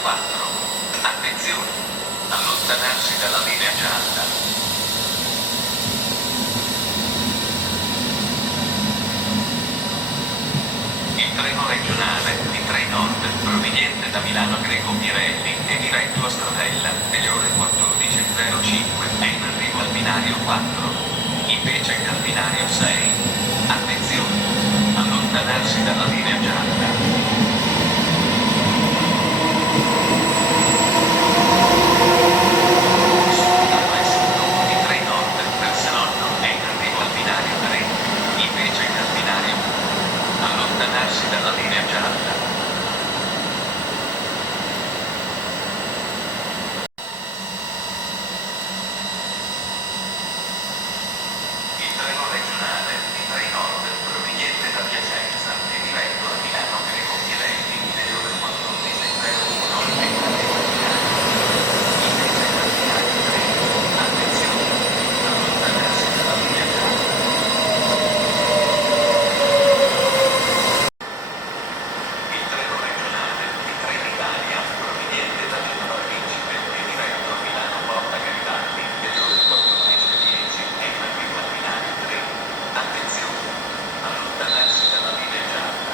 4. Attenzione! Allontanarsi dalla linea gialla. Il treno regionale di Trenord, proveniente da Milano Greco Pirelli e diretto a Stradella, alle ore 14.05, è in arrivo al binario 4. Invece che al binario 6. Attenzione! Allontanarsi dalla linea gialla. Allontanarsi dalla linea gialla. Il treno regionale di Trenord, proveniente da Piacenza e diretto a Milano Greco Pirelli, alle ore 14.01, è in arrivo al binario. Invece che al binario 3. Attenzione! Allontanarsi dalla linea gialla. Il treno regionale di Trenitalia, proveniente da Genova Principe e diretto a Milano Porta Garibaldi, alle ore 14.10, è in arrivo al binario 3. Attenzione! Allontanarsi dalla linea gialla.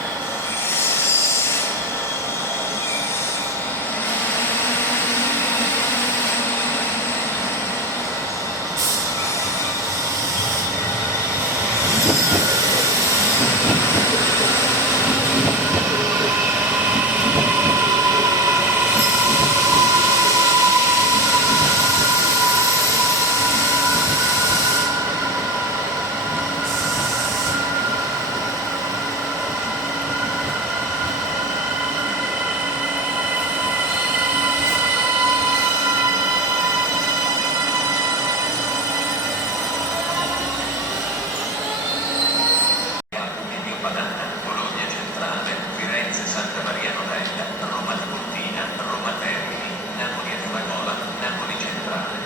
Emilio Padana, Bologna Centrale, Firenze Santa Maria Novella, Roma Tiburtina, Roma Termini, Napoli Arevagola, Napoli Centrale.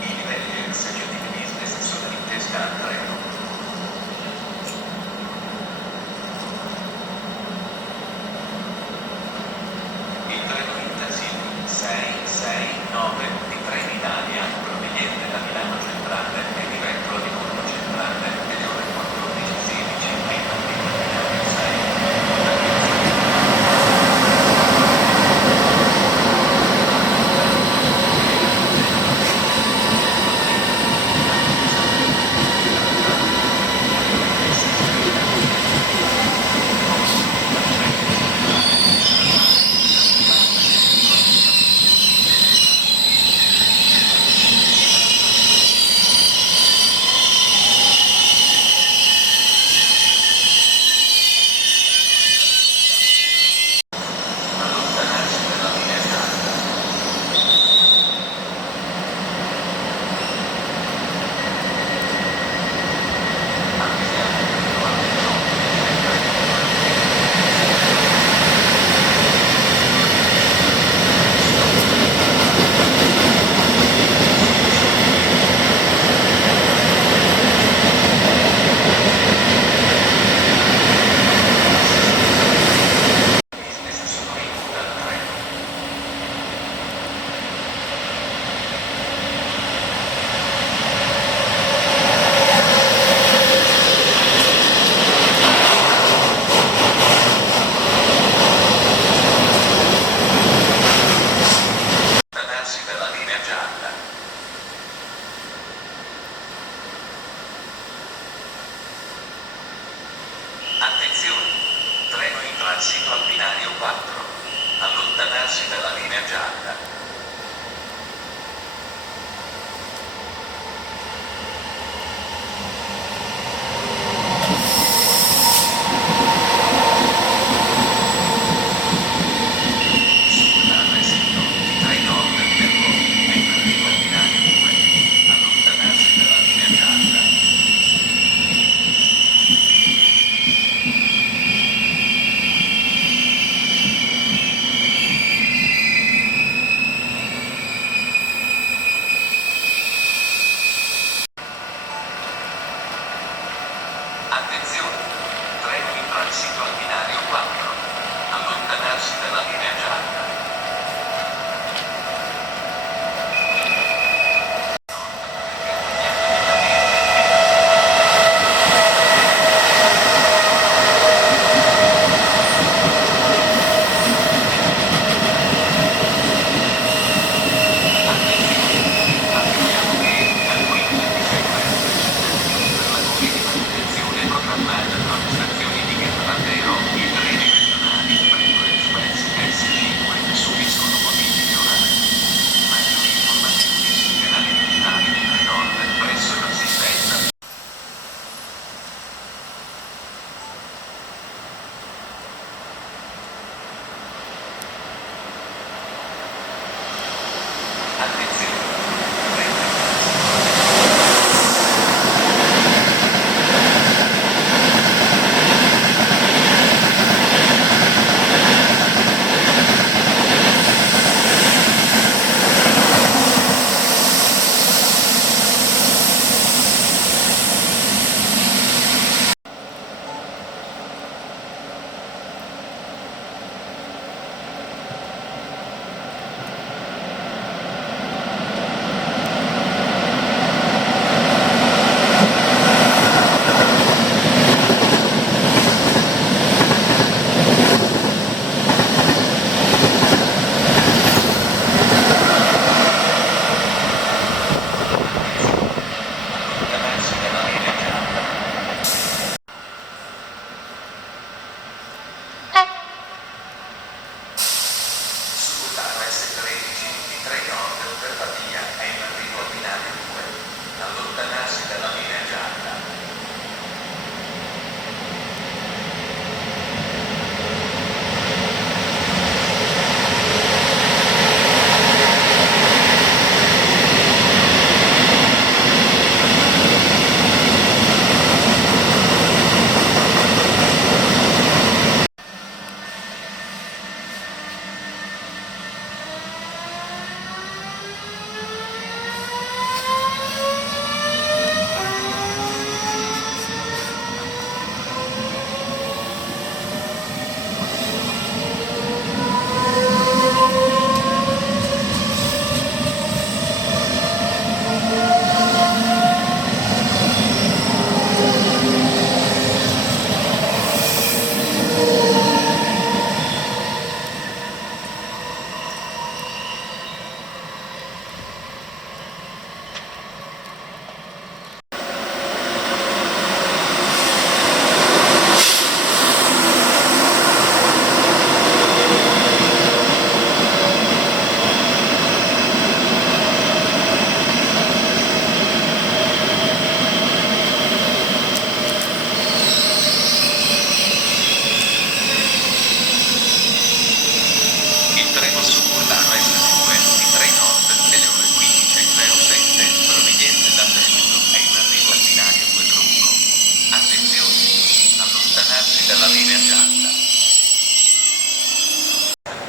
I livelli executive business sono in testa al treno. Il treno Intercity 669 di Trenitalia, proveniente da Milano Centrale e diretto a Livorno Centrale, alle ore 14.16, è in arrivo al binario 6. Allontanarsi dalla linea gialla. Avvisiamo il treno business sono in coda al treno. Allontanarsi dalla linea gialla. Attenzione! Treno in transito al binario 4. Allontanarsi dalla linea gialla. Sulla Resino di Trenord Vergogna, è in arrivo al binario 2. Allontanarsi dalla linea gialla. per Pavia è in arrivo al binario 2. Allontanarsi dalla linea gialla. Il treno suburbano S2 di Trenord delle ore 15:07 proveniente da Veneto è in arrivo al binario 2 Tronco. Attenzione! Allontanarsi dalla linea gialla.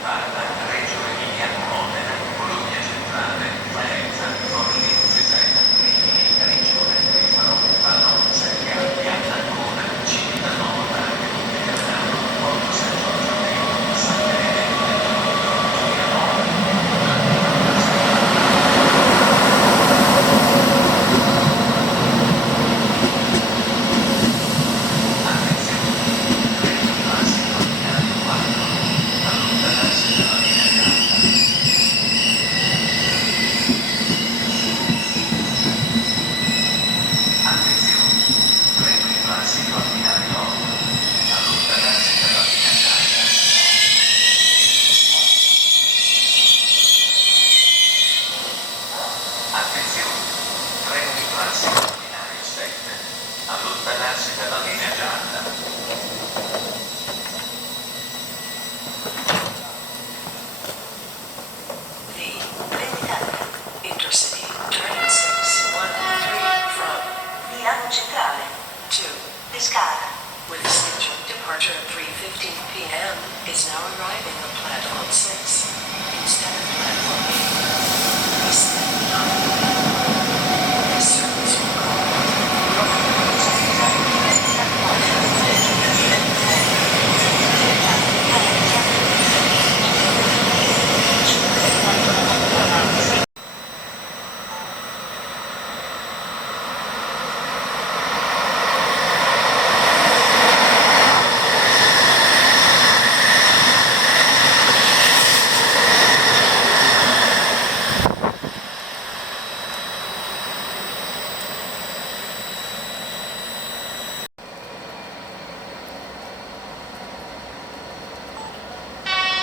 Parma, Reggio Emilia, Modena, Bologna Centrale, Faenza, Forlì, Cesena, Rimini, Regione, Pesaro, Fano, Secca, Piana Ancona, Civitanova, Cernano, Porto San Giorgio Nero, San Benedetto del Tronto, Giulianova. Attenzione! Treno di massimo al binario 4. Allontanarsi dalla linea gialla. Attenzione! Treno di transito al binario 8. Allontanarsi dalla linea gialla. Attenzione! Treno di transito al binario 7. Allontanarsi dalla linea gialla. The Trenitalia Intercity Train 613 from Milano Centrale, to Pescara, with scheduled departure at 3:15 p.m. is now arriving on platform 6 instead of platform 8. Please stand behind. This service will call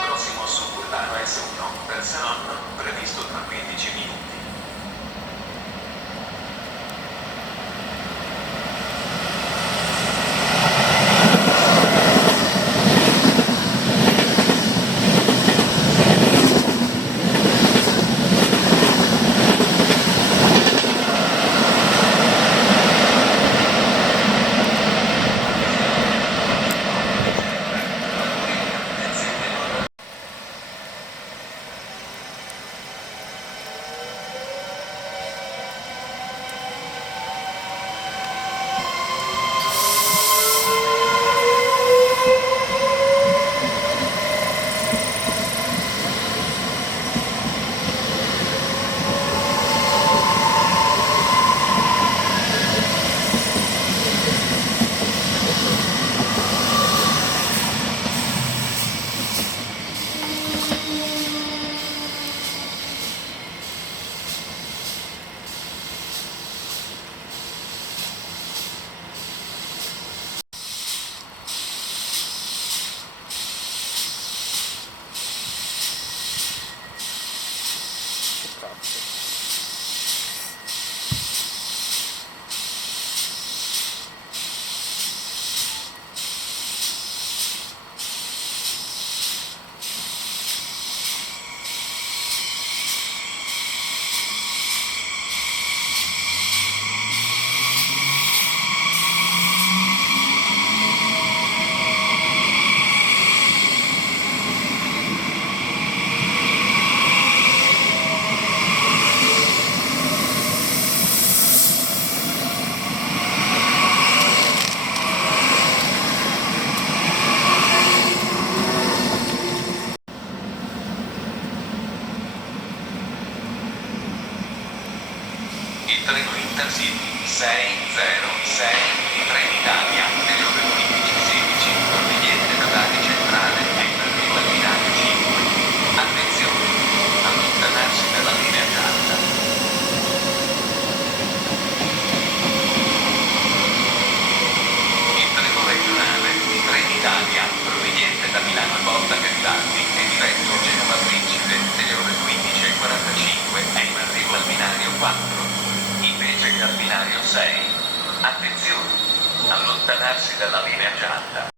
Prossimo suburbano S1 per Saronno, previsto tra 15 minuti. Intercity 606 di Trenitalia delle ore 15:16 proveniente da Bari Centrale è in arrivo al binario 5. Attenzione! Allontanarsi dalla linea gialla. Il treno regionale di Trenitalia proveniente da Milano e Botta Castaldi e diretto a Genova Principe delle ore 15:45 è in arrivo al binario 4. Invece che al binario 6. Attenzione! Allontanarsi dalla linea gialla.